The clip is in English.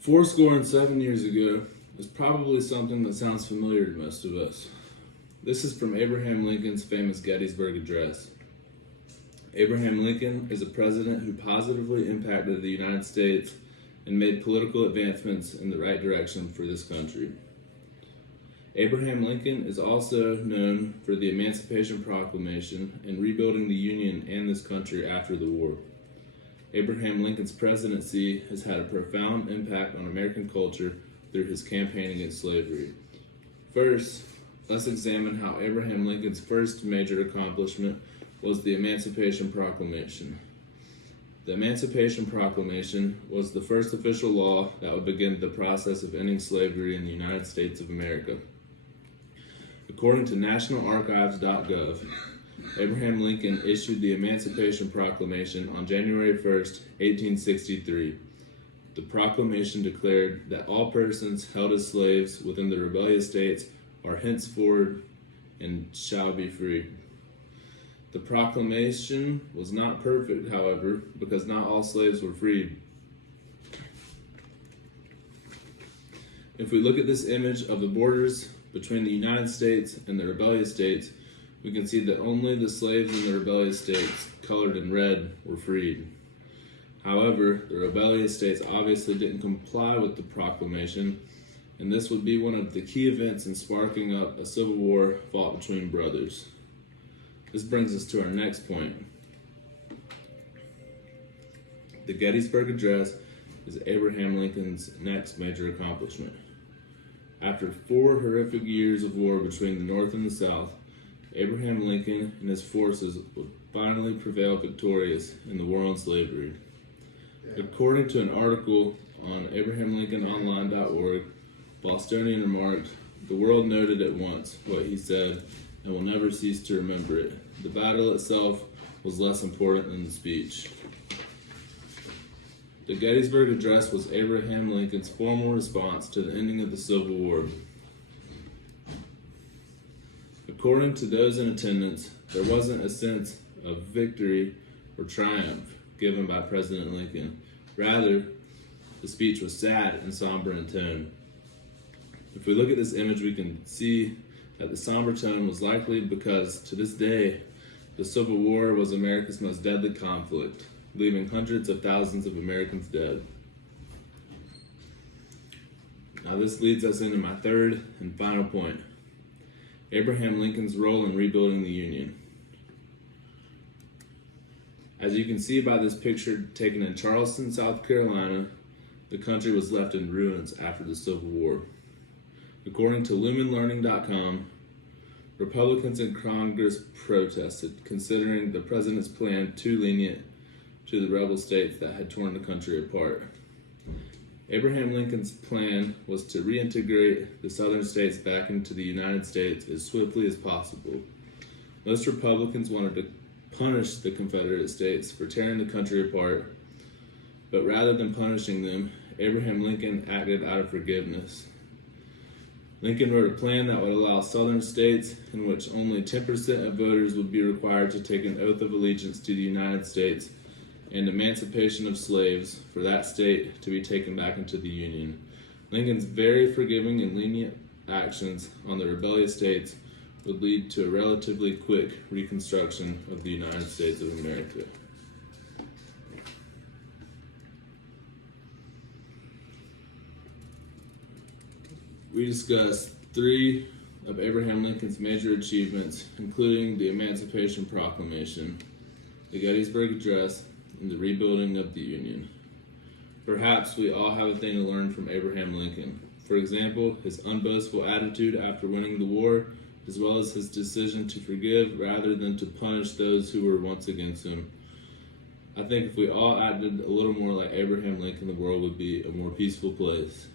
Fourscore and 7 years ago is probably something that sounds familiar to most of us. This is from Abraham Lincoln's famous Gettysburg Address. Abraham Lincoln is a president who positively impacted the United States and made political advancements in the right direction for this country. Abraham Lincoln is also known for the Emancipation Proclamation and rebuilding the Union and this country after the war. Abraham Lincoln's presidency has had a profound impact on American culture through his campaign against slavery. First, let's examine how Abraham Lincoln's first major accomplishment was the Emancipation Proclamation. The Emancipation Proclamation was the first official law that would begin the process of ending slavery in the United States of America. According to nationalarchives.gov, Abraham Lincoln issued the Emancipation Proclamation on January 1st, 1863. The proclamation declared that all persons held as slaves within the rebellious states are henceforth and shall be free. The proclamation was not perfect, however, because not all slaves were freed. If we look at this image of the borders between the United States and the rebellious states, we can see that only the slaves in the rebellious states, colored in red, were freed. However, the rebellious states obviously didn't comply with the proclamation, and this would be one of the key events in sparking up a civil war fought between brothers. This brings us to our next point. The Gettysburg Address is Abraham Lincoln's next major accomplishment. After 4 horrific years of war between the North and the South, Abraham Lincoln and his forces would finally prevail victorious in the war on slavery. According to an article on AbrahamLincolnOnline.org, Bostonian remarked, "The world noted at once what he said and will never cease to remember it. The battle itself was less important than the speech." The Gettysburg Address was Abraham Lincoln's formal response to the ending of the Civil War. According to those in attendance, there wasn't a sense of victory or triumph given by President Lincoln. Rather, the speech was sad and somber in tone. If we look at this image, we can see that the somber tone was likely because, to this day, the Civil War was America's most deadly conflict, leaving hundreds of thousands of Americans dead. Now this leads us into my third and final point: Abraham Lincoln's role in rebuilding the Union. As you can see by this picture taken in Charleston, South Carolina, the country was left in ruins after the Civil War. According to LumenLearning.com, Republicans in Congress protested, considering the president's plan too lenient to the rebel states that had torn the country apart. Abraham Lincoln's plan was to reintegrate the southern states back into the United States as swiftly as possible. Most Republicans wanted to punish the Confederate States for tearing the country apart, but rather than punishing them, Abraham Lincoln acted out of forgiveness. Lincoln wrote a plan that would allow southern states, in which only 10% of voters would be required to take an oath of allegiance to the United States, and emancipation of slaves for that state to be taken back into the Union. Lincoln's very forgiving and lenient actions on the rebellious states would lead to a relatively quick reconstruction of the United States of America. We discussed 3 of Abraham Lincoln's major achievements, including the Emancipation Proclamation, the Gettysburg Address, and the rebuilding of the Union. Perhaps we all have a thing to learn from Abraham Lincoln. For example, his unboastful attitude after winning the war, as well as his decision to forgive rather than to punish those who were once against him. I think if we all acted a little more like Abraham Lincoln, the world would be a more peaceful place.